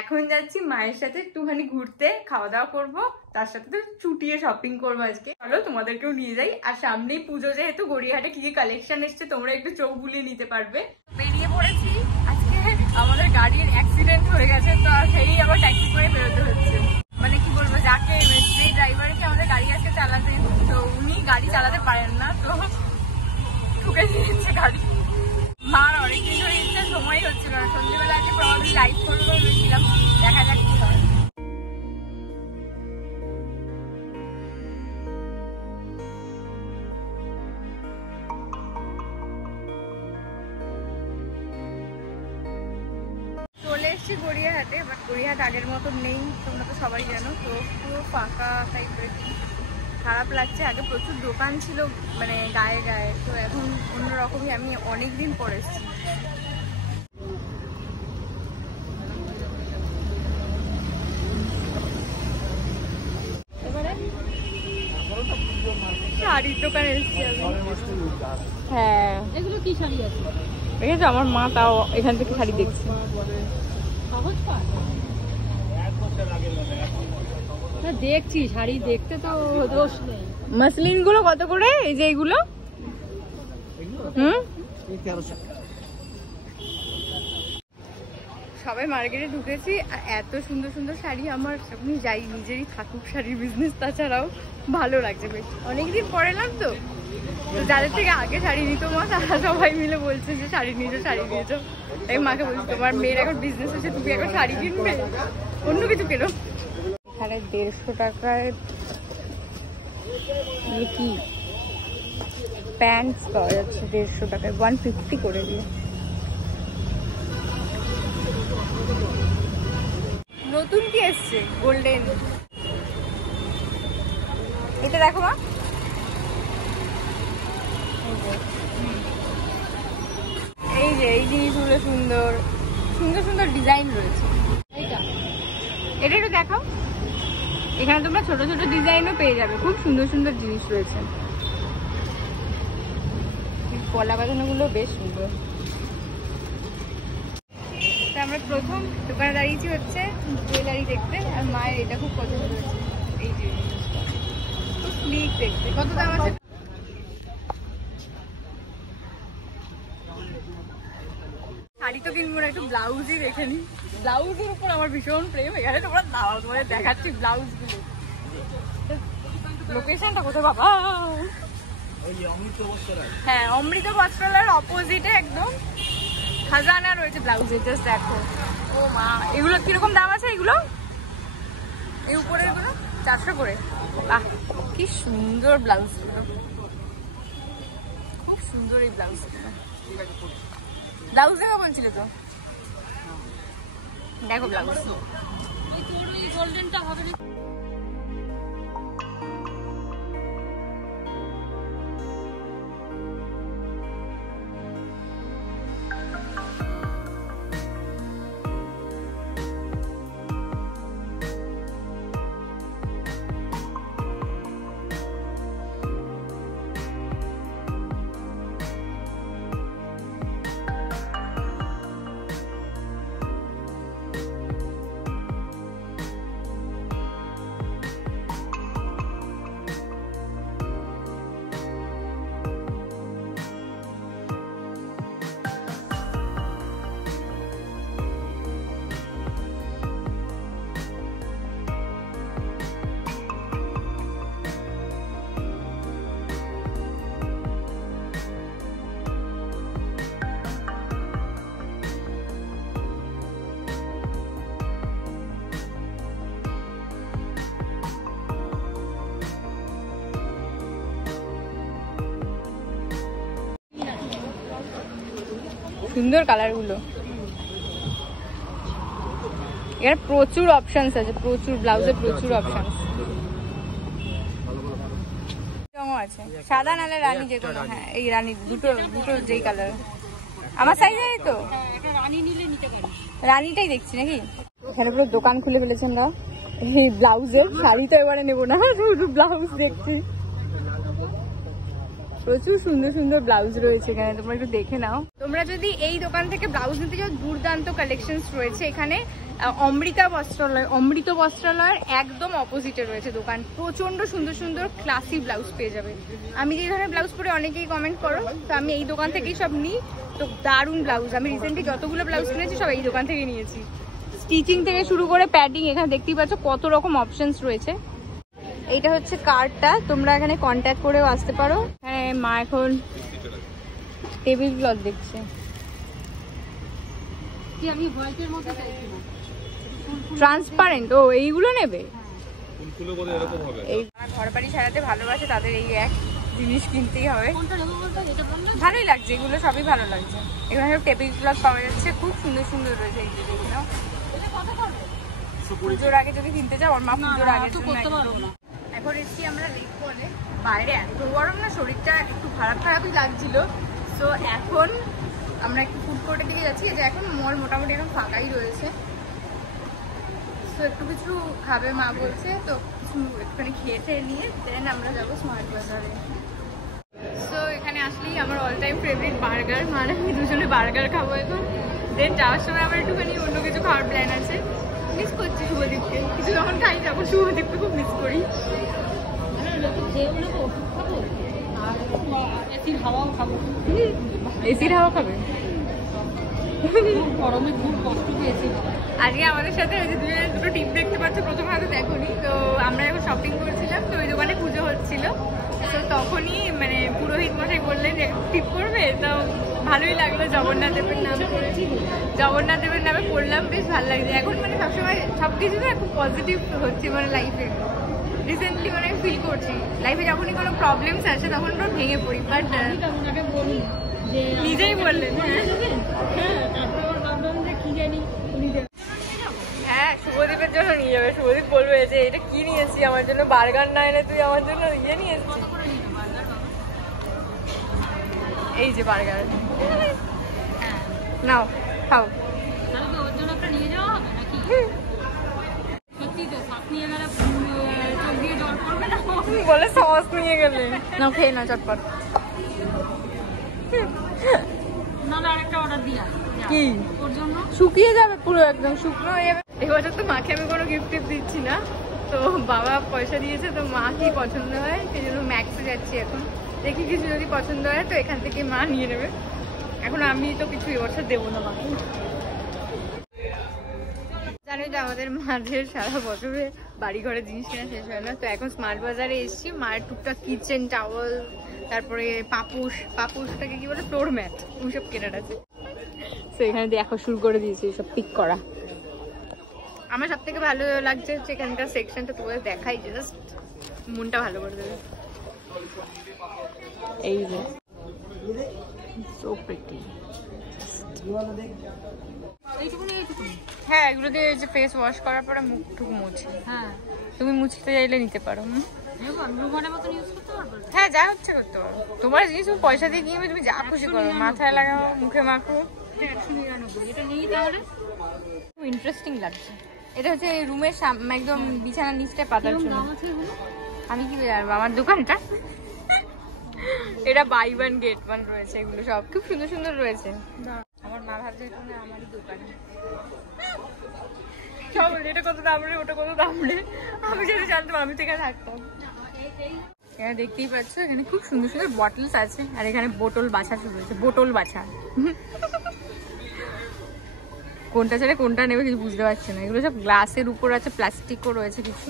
এখন যাচ্ছি মায়ের সাথে একটুখানি ঘুরতে, খাওয়া দাওয়া করবো, তার সাথে তো চুটিয়ে শপিং করবো আজকে। চলো তোমাদেরকেও নিয়ে যাই। আর সামনেই পুজো, যেহেতু গড়িয়াহাটে কি কি কালেকশন এসছে তোমরা একটু চোখ বুলিয়ে নিতে পারবে। বেরিয়ে পড়েছি। আজকে আমাদের গাড়ির অ্যাক্সিডেন্ট হয়ে গেছে, তো সেই আবার ট্যাক্সি করে বেরোতে হচ্ছে। মানে কি বলবো, যাকে যে ড্রাইভারকে আমাদের গাড়ি আজকে চালাতে, তো উনি গাড়ি চালাতে পারেন না, তো ঠুকে দিয়েছে গাড়ি। মার অনেকদিন ধরে ইচ্ছে, সময় হচ্ছিল না। সন্ধ্যেবেলা আজকে প্রবাবলি লাইভ করবো ভেবেছিলাম, দেখা যাক কি হয়। চলে এসছি গড়িয়াহাটে, বাট গড়িয়াহাট আগের মতন নেই, তোমরা তো সবাই জানো। তো পুরো ফাঁকা টাইপের, খারাপ লাগছে। আগে প্রচুর দোকান ছিল মানে গায়ে গায়ে, তো এখন অন্যরকমই। আমি অনেকদিন পরে এসছি। শাড়ির দোকানে এসছি আমি। হ্যাঁ, এগুলো কি শাড়ি আছে? ঠিক আছে, আমার মা তাও এখান থেকে শাড়ি দেখছি। দেখছি শাড়ি দেখতে তো দোষ নেই। মাসলিন গুলো কত করে? এই যে এইগুলো সবাই মার্কেটে ঢুকেছি। আর এত সুন্দর সুন্দর শাড়ি, আমার আমি যাই নিজেরই থাকুক শাড়ির বিজনেস, তাছাড়াও ভালো লাগছে বেশ। অনেকদিন পরে এলাম তো, যাদের থেকে আগে শাড়ি নিত মা, তারা সবাই মিলে বলছে যে শাড়ি নিয়েছো শাড়ি নিয়েছো। তাই মাকে বলছি তোমার মেয়ের এখন বিজনেস হচ্ছে, তুমি এখন শাড়ি কিনবে, অন্য কিছু কেনো। এখানে 150 টাকায় কি প্যান্টস পাওয়া যাচ্ছে, 150 টাকায় 150 করে দিয়ে। নতুন কি এসছে? গোল্ডেন। এটা দেখো মা, এই যে এই জিনিসগুলো সুন্দর সুন্দর সুন্দর ডিজাইন রয়েছে। এটা একটু দেখাও। এখানে তোমরা ছোট ছোট ডিজাইনও পেয়ে যাবে, খুব সুন্দর সুন্দর জিনিস রয়েছে। পলা বাঁধানো গুলো বেশ সুন্দর। আমরা প্রথম দোকানে দাঁড়িয়েছি হচ্ছে জুয়েলারি দেখতে, আর মায়ের এটা খুব পছন্দ হয়েছে। এই যে খুব স্লিক দেখতে। কত দাম আছে? শাড়ি তো কিনবো না, একটু ব্লাউজই দেখে নি। ব্লাউজের উপর আমার ভীষণ প্রেম। এখানে তোমরা দাও, তোমাদের দেখাচ্ছি ব্লাউজ গুলো। লোকেশনটা কোথায় বাবা? হ্যাঁ, অমৃত বস্ত্রালয়ের অপোজিটে একদম খাজানা রয়েছে ব্লাউজের। জাস্ট দেখো, ও মা, এগুলো কিরকম দাম আছে? এগুলো এই উপরের গুলো 400 করে। বাহ, কি সুন্দর ব্লাউজ গুলো, খুব সুন্দর এই ব্লাউজ গুলো। ব্লাউজ দেখা বলছিল তো, দেখো ব্লাউজ। গোল্ডেনটা হবে না? সুন্দর কালার গুলো। এখানে প্রচুর অপশনস আছে, প্রচুর ব্লাউজে প্রচুর অপশনস আছে। সাদা নালে রানী যে কোনো। হ্যাঁ, এই রানী দুটো দুটো যেই কালার আমার সাইজে। এই তো রানী নিলে নিতে পারি, রানীটাই দেখছি নাকি। এখানে পুরো দোকান খুলে ফেলেছেন না এই ব্লাউজের। শাড়ি তো এবারে নেবো না, শুধু ব্লাউজ দেখছি। প্রচুর সুন্দর সুন্দর ব্লাউজ রয়েছে এখানে, তোমরা একটু দেখে নাও। তোমরা যদি এই দোকান থেকে ব্লাউজ নিতে চাও, দুর্দান্ত কালেকশনস রয়েছে এখানে। অমৃত বস্ত্রালয়ের একদম অপোজিটে রয়েছে দোকান। প্রচন্ড সুন্দর সুন্দর ক্লাসি ব্লাউজ পেয়ে যাবে। আমি যে ধরনের ব্লাউজ পরে অনেকেই কমেন্ট করো, তো আমি এই দোকান থেকেই সব নিই। তো দারুণ ব্লাউজ, আমি রিসেন্টলি যতগুলো ব্লাউজ কিনেছি সব এই দোকান থেকে নিয়েছি। স্টিচিং থেকে শুরু করে প্যাডিং, এখানে দেখতেই পাচ্ছ কত রকম অপশনস রয়েছে। এইটা হচ্ছে কার্ডটা, তোমরা এখানে কন্ট্যাক্ট করেও আসতে পারো। হ্যাঁ, মা এখন টেবিল ক্লথ দেখছে। ট্রান্সপারেন্ট, ও এইগুলো নেবে। এই ঘর বাড়ি সাজাতে ভালোবাসে তাদের এই এক জিনিস কিনতেই হবে। ভালোই লাগছে, এগুলো সবই ভালো লাগছে। এখানে সব টেবিল ক্লথ পাওয়া যাচ্ছে, খুব সুন্দর সুন্দর রয়েছে। এই দেখে নাও, পুজোর আগে যদি কিনতে চাও, ওর মা পুজোর আগে এখন এসছি আমরা লেক বলে। বাইরে এত গরম না, শরীরটা একটু খারাপই লাগছিল। তো এখন আমরা একটু ফুড কোর্টের দিকে যাচ্ছি, যে এখন মল মোটামুটি এখন ফাঁকাই রয়েছে। তো একটু কিছু খাবে মা বলছে, তো কিছু একটুখানি খেয়ে নিয়ে দেন আমরা যাবো স্মার্ট বাজারে। সো এখানে আসলেই আমার অল টাইম ফেভারিট বার্গার, মানে আমি দুজনে বার্গার খাবো এখন। দেন যাওয়ার সময় আমার একটুখানি অন্য কিছু খাওয়ার প্ল্যান আছে। মিস করছি শুভদীপকে, কিছু যখন খাই তখন শুভদীপকে খুব মিস করি। এসির হাওয়াও খাবো। এসির হাওয়া খাবে? গরমে খুব কষ্ট পেয়েছি। আজকে আমাদের সাথে দুটো টিপ দেখতে পাচ্ছ, প্রথমে হয়তো দেখোনি। তো আমরা যখন শপিং করছিলাম, তো ওই দোকানে পুজো হচ্ছিল। তো তখনই মানে পুরোহিত মশাই বললেন যে টিপ করবে, তো ভালোই লাগলো। জগন্নাথ দেবের নামে পড়লাম, বেশ ভালো লাগছে। এখন মানে সবসময় সবকিছু না খুব পজিটিভ হচ্ছে মানে লাইফে। রিসেন্টলি মানে ফিল করছি লাইফে যখনই কোনো প্রবলেমস আছে তখন পুরো ভেঙে পড়ি। বাট নিজেই বললেন, হ্যাঁ শুভদীপের জন্য নিয়ে যাবে। শুভদীপ বলবে যে এটা কি নিয়েছি আমার জন্য, বার্গার না এনে তুই আমার জন্য ইয়ে নিয়ে এসেছিস। এই যে বার্গার, নাও খাও। বলে সস নিয়ে গেলে না, খেয়ে না চটপট। কি শুকিয়ে যাবে পুরো, একদম শুকনো হয়ে যাবে। এবছর তো মাকে আমি কোনো গিফট দিচ্ছি না, তো বাবা পয়সা দিয়েছে। তো মা কি পছন্দ হয় সেই জন্য ম্যাক্সে যাচ্ছি এখন। দেখি কিছু যদি পছন্দ হয় তো এখান থেকে মা নিয়ে নেবে। এখন আমি তো কিছু এবছর দেবো না মাকে। জানোই তো আমাদের মাঝের সারা বছরে বাড়ি ঘরে জিনিস কেনা শেষ হয় না। তো এখন স্মার্ট বাজারে এসেছি, মায়ের টুকটাক কিচেন টাওয়েল, তারপরে পাপুসটাকে কি বলে, ফ্লোর ম্যাট, ওইসব কেনার আছে। তো এখানে দেখো শুরু করে দিয়েছি সব পিক করা। আমার সব থেকে ভালো লাগছে হচ্ছে এখানকার সেকশনটা, তোমাদের দেখাই, জাস্ট মনটা ভালো করে দেবে। এই যে সো প্রিটি। হ্যাঁ, এগুলো দিয়ে যে ফেস ওয়াশ করার পরে মুখটুকু মুছে। হ্যাঁ, তুমি মুছতে চাইলে নিতে পারো। হ্যাঁ, যা হচ্ছে করতে পারো। তোমার জিনিস তুমি পয়সা দিয়ে কিনবে, তুমি যা খুশি করো, মাথায় লাগাও, মুখে মাখো। খুব ইন্টারেস্টিং লাগছে। এটা হচ্ছে রুমের একদম বিছানার নিচটা পাতার জন্য। আমি কি জানবো আমার দোকানটা। এটা বাই ওয়ান গেট ওয়ান রয়েছে, এগুলো সব খুব সুন্দর সুন্দর রয়েছে। আমার মা ভাবছে এটা আমারই দোকান। সব এটা কত দাম রে, ওটা কত দাম রে, আমি যদি জানতাম আমি তো এখানে থাকতাম। এখানে দেখতেই পাচ্ছ, এখানে খুব সুন্দর সুন্দর বটলস আছে। আর এখানে বোতল বাছা শুরু হয়েছে, বোতল বাছা। কোনটা ছেড়ে কোনটা নেবে কিছু বুঝতে পারছি না। এগুলো সব গ্লাসের উপর আছে, প্লাস্টিকও রয়েছে কিছু।